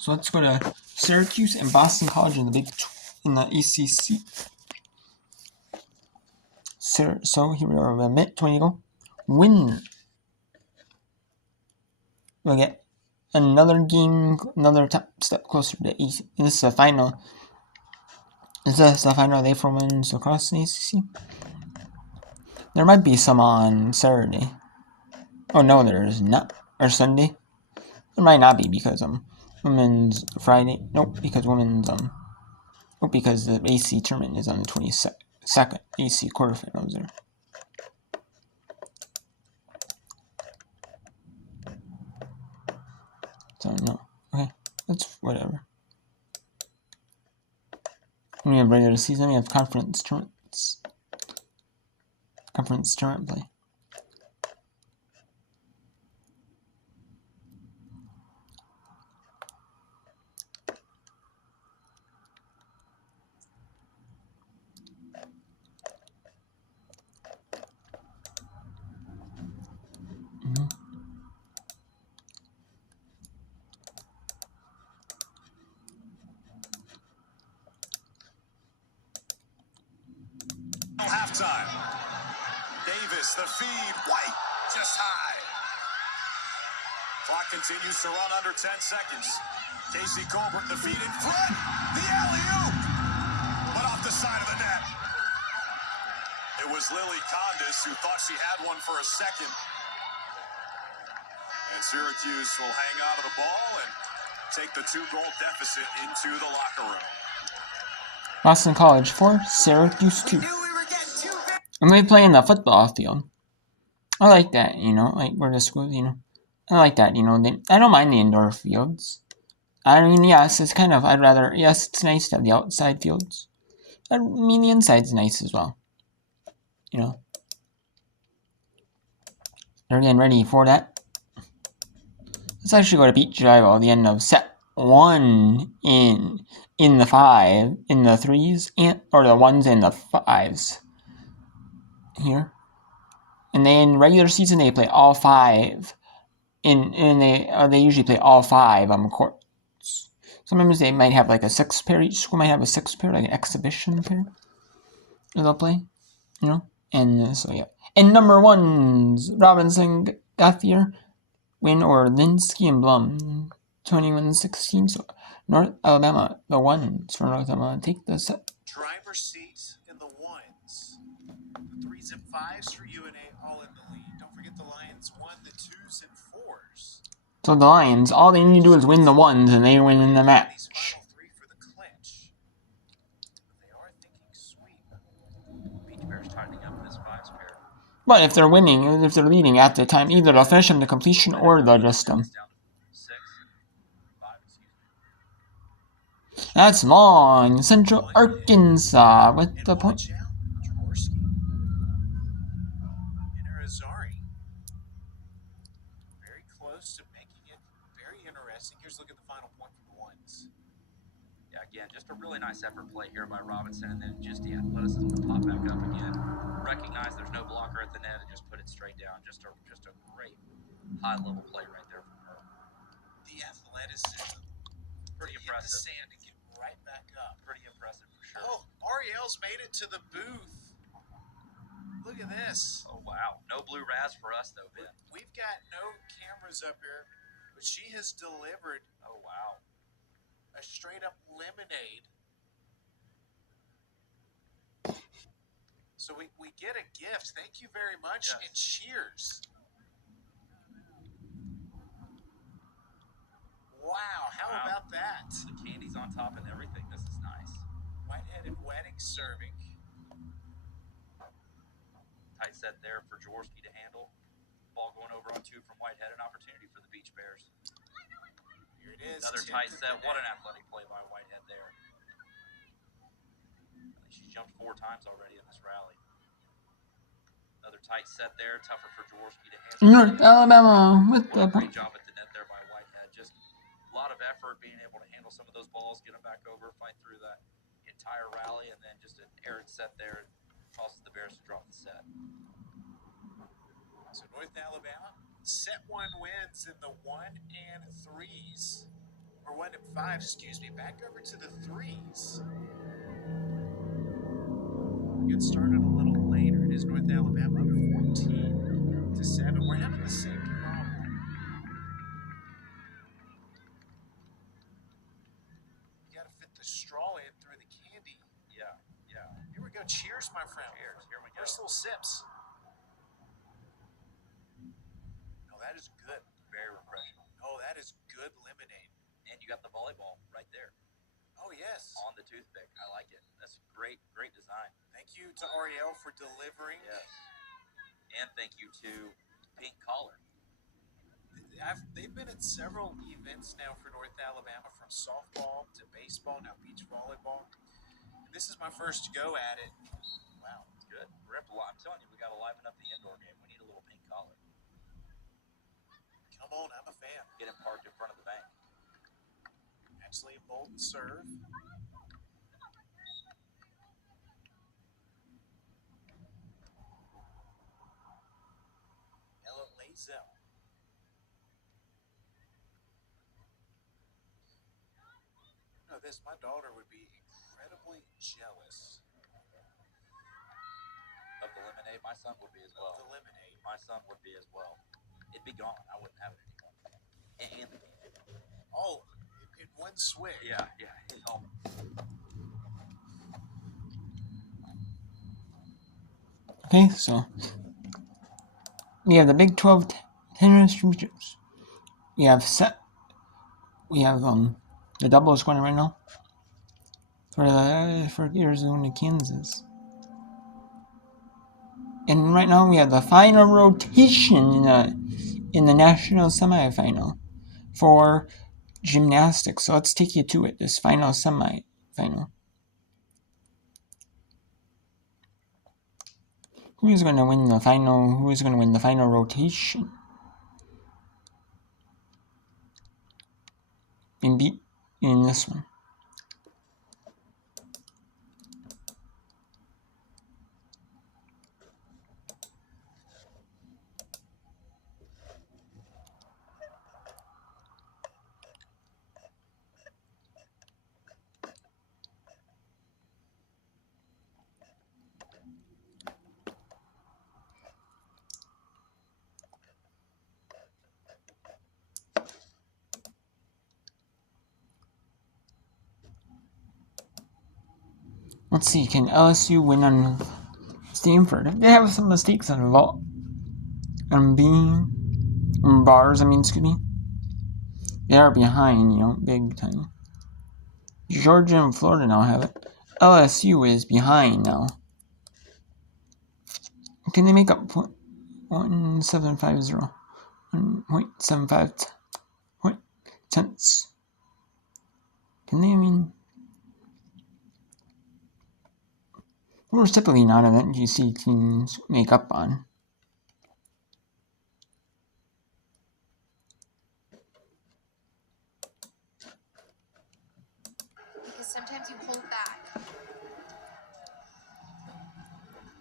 So let's go to Syracuse and Boston College in the ACC. So here we are. We have 20 to go. Win. We'll get another game, another step closer to the ACC. This is the final. This is the final day for women's across the ACC. There might be some on Saturday. Oh no, there's not. Or Sunday. There might not be because women's Friday. Nope, because Nope, because the AC tournament is on the 22nd. AC quarterfinals there. So no. Okay, that's whatever. We have regular season. We have conference tournaments. Conference tournament play. Halftime. Davis, the feed, White, just high. Clock continues to run under 10 seconds. Casey Colbert, the feed in front. The alley-oop, but off the side of the net. It was Lily Condis who thought she had one for a second. And Syracuse will hang on to the ball and take the 2-goal deficit into the locker room. Boston College 4, Syracuse 2. And they play in the football field. I like that, like where the schools, I like that, I don't mind the indoor fields. I mean, yes, it's kind of, yes, it's nice to have the outside fields. I mean, the inside's nice as well. They're getting ready for that. Let's actually go to Beach Drive at the end of set 1 in the 5, in the 3s, or the 1s and the 5s. Here. And then regular season they play all 5. And they usually play all 5 courts. Sometimes they might have like a 6 pair. Each school might have a 6 pair, like an exhibition pair. They'll play, And so yeah. And number 1's Robinson Gauthier, Win Orlinsky and Blum, 21-16. So North Alabama, the 1s for North Alabama take the set. Driver's seat in the 1s. The 3s and 5s for UNA all in the lead. Don't forget the Lions won the 2s and 4s. So the Lions, all they need to do is win the 1s and they win in the match. These final 3 for the clinch. But they are thinking sweep. Beach Bears tightening up this 5s pair. But if they're winning, if they're leading at the time, either they'll finish them to completion or they'll just That's long. Central Arkansas with the point. Very close to making it very interesting. Here's a look at the final point from the 1s. Yeah, again, just a really nice effort play here by Robinson, and then just athleticism to pop back up again. Recognize there's no blocker at the net and just put it straight down. Just a great high-level play right there from her. The athleticism. Pretty impressive. The sand and get right back up. Pretty impressive for sure. Oh, Ariel's made it to the booth. Look at this. Oh, wow. No blue raz for us, though, Ben. We've got no cameras up here, but she has delivered, oh, wow, a straight-up lemonade. So we get a gift. Thank you very much, yes. And cheers. Wow, how about that? The candy's on top and everything. This is nice. Whiteheaded wedding serving. Tight set there for Jaworski to handle. Ball going over on 2 from Whitehead. An opportunity for the Beach Bears. Here it is. Another tight set. What an athletic play by Whitehead there. I think she's jumped 4 times already in this rally. Another tight set there. Tougher for Jaworski to handle. North Alabama with the great job at the net there by Whitehead. Just a lot of effort being able to handle some of those balls, get them back over, fight through that entire rally, and then just an errant set there causes the Bears to drop the set. So North Alabama, set 1 wins in the 1 and 3s. or went at 5, excuse me, back over to the 3s. We get started a little later. It is North Alabama 14-7. We're having the same problem. You got to fit the straw in through the candy. Yeah. Here we go. Cheers, my friend. Cheers. Here we go. First little sips. Oh, that is good. Very refreshing. Oh, that is good lemonade. And you got the volleyball right there. Oh, yes. On the toothpick. I like it. That's great design. Thank you to Ariel for delivering. Yes. And thank you to Pink Collar. They've been at several events now for North Alabama, from softball to baseball, now beach volleyball. And this is my first go at it. Wow. It's good. I'm telling you, we got to liven up the indoor game. We need a little Pink Collar. Come on, I'm a fan. Get him parked in front of the bank. Actually, a bold serve. Ella Lazel. No, my daughter would be incredibly jealous of the lemonade. My son would be as well. The lemonade. My son would be as well. It'd be gone. I wouldn't have it anymore. And the candy. Oh, in one swig. Yeah. Okay, so we have the Big 12 tennis championships. We have the doubles going right now for Arizona, Kansas. And right now we have the final rotation in the national semifinal for gymnastics. So let's take you to it. This final semifinal. Who's going to win the final rotation? In this one. Let's see, can LSU win on Stanford? They have some mistakes on bars, excuse me. They are behind, big time. Georgia and Florida now have it. LSU is behind now. Can they make up 1.750? 1.75 tenths. Can they, There's typically not an event you see teams make up on. Because sometimes you hold back.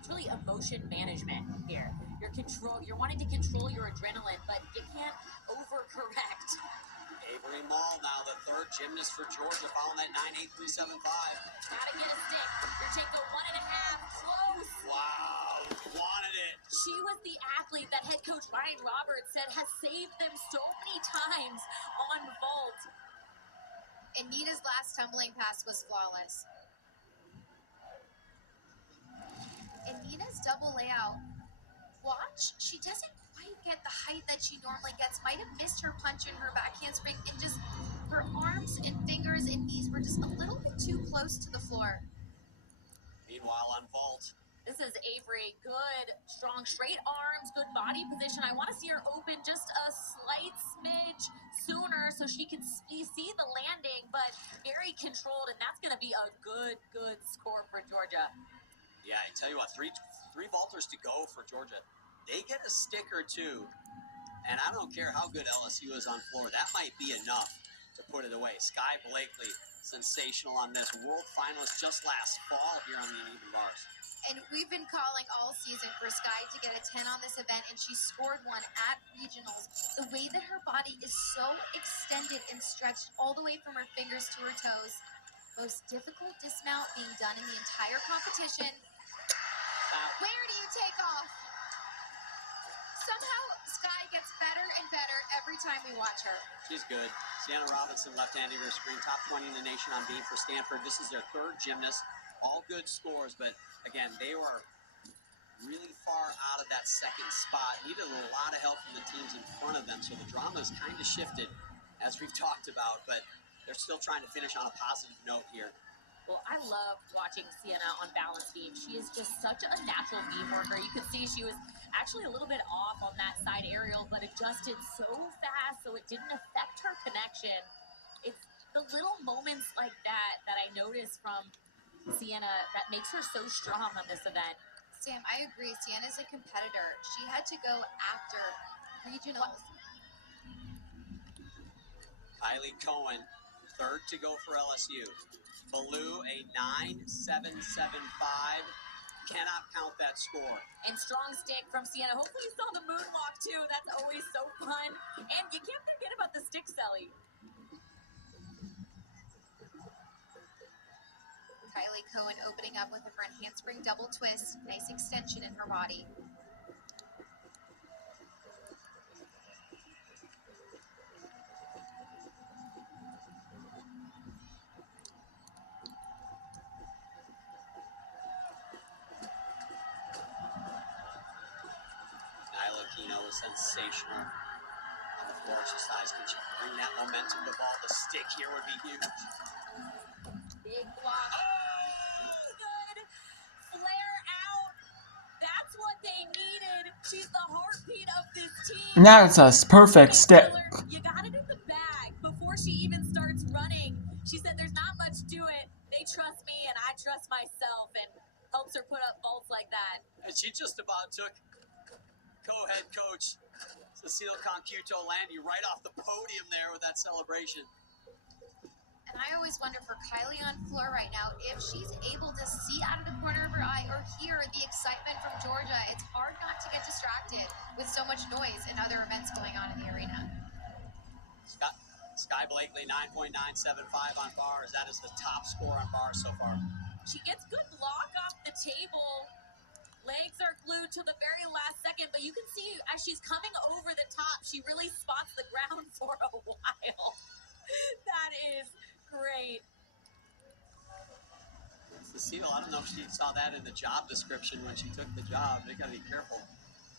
It's really emotion management here. You're wanting to control your adrenaline, but you can't overcorrect. Avery Mall now the third gymnast for Georgia, following that 9.8375. Gotta get a stick. Your take go 1.5. Close. Wow, wanted it. She was the athlete that head coach Ryan Roberts said has saved them so many times on vault. And Nina's last tumbling pass was flawless. And Nina's double layout, watch, she doesn't quite get the height that she normally gets. Might have missed her punch in her back handspring, and just her arms and fingers and knees were just a little bit too close to the floor. Meanwhile on vault, this is Avery. Good, strong, straight arms, good body position. I want to see her open just a slight smidge sooner so she can see the landing, but very controlled, and that's going to be a good score for Georgia. Yeah, I tell you what, three vaulters to go for Georgia. They get a stick or two, and I don't care how good LSU is on floor. That might be enough to put it away. Sky Blakely, sensational on this. World finalist just last fall here on the uneven bars. And we've been calling all season for Sky to get a 10 on this event, and she scored one at regionals. The way that her body is so extended and stretched all the way from her fingers to her toes. Most difficult dismount being done in the entire competition. Wow. Where do you take off? Somehow, Sky gets better and better every time we watch her. She's good. Sienna Robinson, left-handed her screen, top 20 in the nation on beam for Stanford. This is their third gymnast. All good scores, but again, they were really far out of that second spot. Needed a lot of help from the teams in front of them, so the drama has kind of shifted, as we've talked about, but they're still trying to finish on a positive note here. Well, I love watching Sienna on balance beam. She is just such a natural beam worker. You could see she was actually a little bit off on that side aerial, but adjusted so fast so it didn't affect her connection. It's the little moments like that I notice from Sienna that makes her so strong on this event. Sam, I agree. Sienna's a competitor. She had to go after regionals. Kylie Cohen, third to go for LSU. Ballou, a 9.775. Cannot count that score. And strong stick from Sienna. Hopefully you saw the moonwalk too. That's always so fun. And you can't forget about the stick selly. Kylie Cohen opening up with a front handspring double twist. Nice extension in her body. Nyla Kino was sensational on the floor. She decides, can she bring that momentum to ball? The stick here would be huge. Big block. Oh, good. Flare out. That's what they needed. She's the heartbeat of this team. Now it's a perfect stick. You got it in the bag before she even starts running. She said there's not much to it. They trust me and I trust myself, and helps her put up vaults like that. And she just about took co-head coach Cecile Concuto-Landy right off the podium there with that celebration. And I always wonder for Kylie on floor right now, if she's able to see out of the corner of her eye or hear the excitement from Georgia. It's hard not to get distracted with so much noise and other events going on in the arena. Sky Blakely, 9.975 on bars. That is the top score on bars so far. She gets good block off the table. Legs are glued to the very last second, but you can see as she's coming over the top, she really spots the ground for a while. That is great. Cecile, I don't know if she saw that in the job description when she took the job. They got to be careful.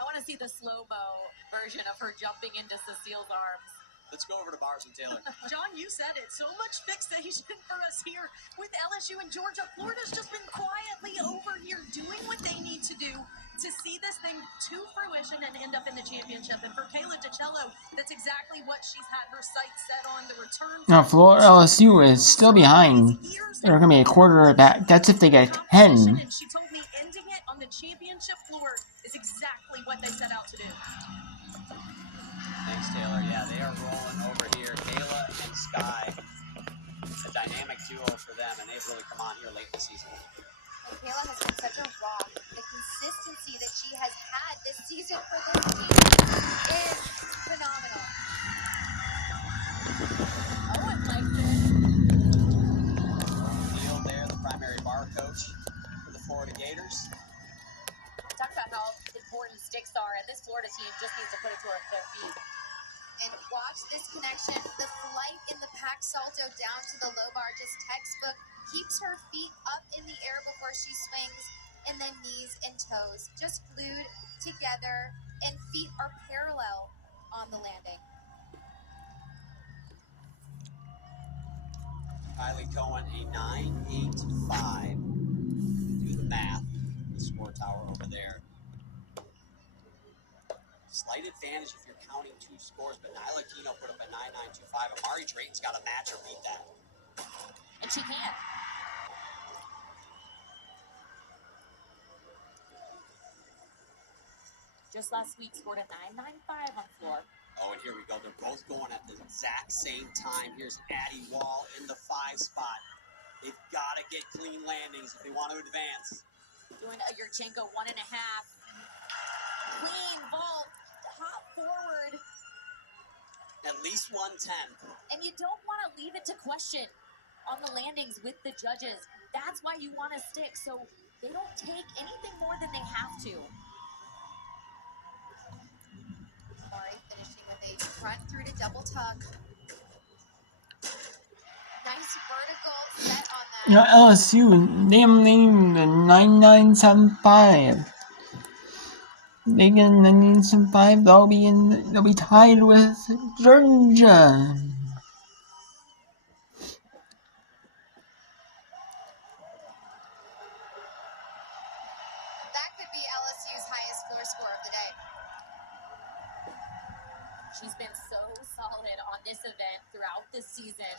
I want to see the slow-mo version of her jumping into Cecile's arms. Let's go over to Bars and Taylor. John, you said it. So much fixation for us here with LSU and Georgia. Florida's just been quietly over here doing what they need to do to see this thing to fruition and end up in the championship. And for Kayla DiCello, that's exactly what she's had her sights set on, the return. Now, LSU is still behind. They're going to be a quarter back. That's if they get 10. And she told me ending it on the championship floor is exactly what they set out to do. Thanks, Taylor. Yeah, they are rolling over here. Kayla and Sky, a dynamic duo for them, and they've really come on here late in the season. And Kayla has been such a rock. The consistency that she has had this season for this team is phenomenal. Owen likes it. Field there, the primary bar coach for the Florida Gators. Talk about how important sticks are, and this Florida team just needs to put it to their feet. And watch this connection. The flight in the pack salto down to the low bar, just textbook. Keeps her feet up in the air before she swings, and then knees and toes just glued together, and feet are parallel on the landing. Kylie Cohen, a 9.85. Do the math. The score tower over there. Slight advantage if you're counting two scores, but Nyla Kino put up a 9.925. Amari Drayton's got to match or beat that. And she can. Just last week scored a 9.95 on floor. Oh, and here we go. They're both going at the exact same time. Here's Addie Wall in the 5 spot. They've got to get clean landings if they want to advance. Doing a Yurchenko 1.5. Clean vault, hop forward. At least 110. And you don't want to leave it to question on the landings with the judges. That's why you want to stick, so they don't take anything more than they have to. Mari finishing with a front through to double tuck. Nice vertical set on that. You know, LSU, they named the 9975. They get 9975, they'll be tied with Georgia. That could be LSU's highest floor score of the day. She's been so solid on this event throughout the season.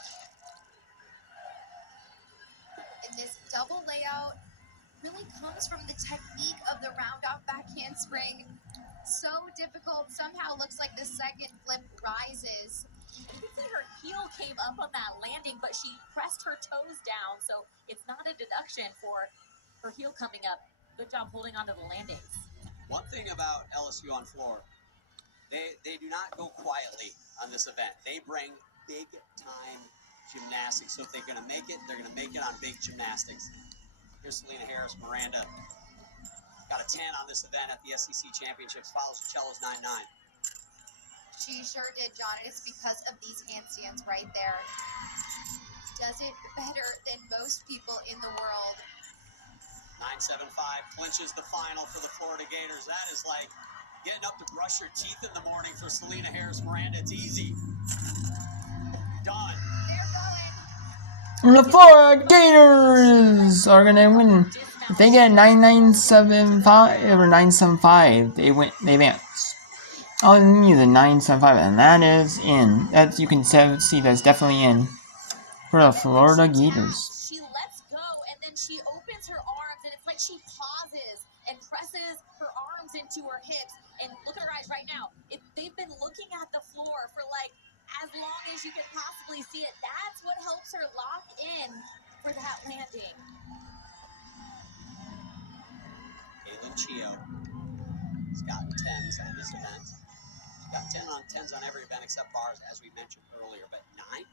And this double layout really comes from the technique of the round off back handspring. So difficult. Somehow looks like the second flip rises. You could say her heel came up on that landing, but she pressed her toes down, so it's not a deduction for her heel coming up. Good job holding onto the landings. One thing about LSU on floor, they do not go quietly on this event. They bring big time gymnastics. So if they're going to make it, they're going to make it on big gymnastics. Here's Selena Harris Miranda. Got a 10 on this event at the SEC Championships. Follows Cello's 9-9. She sure did, John, and it's because of these handstands right there. Does it better than most people in the world. 9-7-5 clinches the final for the Florida Gators. That is like getting up to brush your teeth in the morning for Selena Harris Miranda. It's easy. Done. They're going. The Florida Gators are gonna win. If they get 9975 or 975, they win. They advance. Oh, they need the 975, and that is in. That you can see that's definitely in for the Florida Gators. She lets go and then she opens her arms, and it's like she pauses and presses her arms into her hips. And look at her eyes right now. They've been looking at the floor for like as long as you can possibly see it. That's what helps her lock in for that landing. Caitlin Chio has got 10s on this event. She's got 10s on every event except bars, as we mentioned earlier. But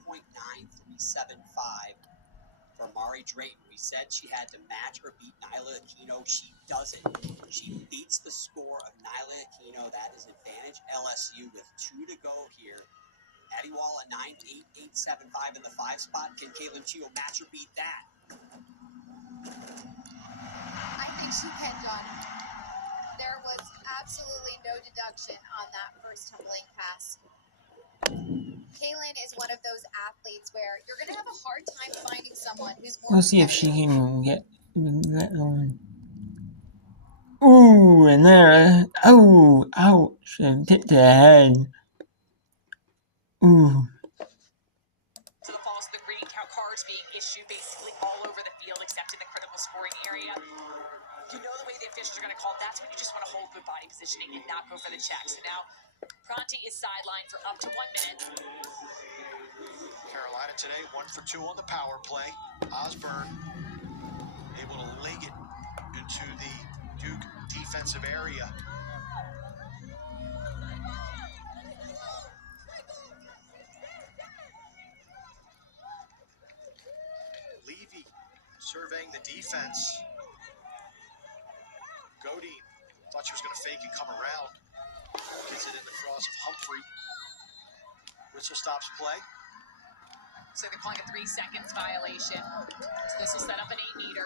9.9375 for Mari Drayton. We said she had to match or beat Nyla Aquino. She doesn't. She beats the score of Nyla Aquino. That is advantage LSU with 2 to go here. Addie Wall at 9.8875 in the 5 spot. Can Caitlin Chio match or beat that? I think she can, John. There was absolutely no deduction on that first tumbling pass. Kaylin is one of those athletes where you're going to have a hard time finding someone who's more. We'll see if she can get that one. Ooh, and there. Oh, ouch. And hit the head. Ooh. To the falls of the green, count cards being issued basically all over the field except in the critical scoring area. You know the way the officials are going to call it. That's when you just want to hold good body positioning and not go for the check. So now Pronti is sidelined for up to 1 minute. Carolina today 1 for 2 on the power play. Osborne able to leg it into the Duke defensive area. Levy surveying the defense. Godin thought she was going to fake and come around. Gets it in the cross of Humphrey. Whistle stops play. So they're calling a 3 seconds violation. So this will set up an 8-meter.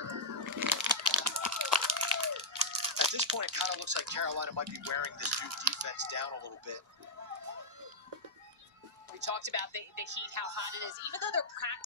At this point, it kind of looks like Carolina might be wearing this Duke defense down a little bit. We talked about the heat, how hot it is. Even though they're practicing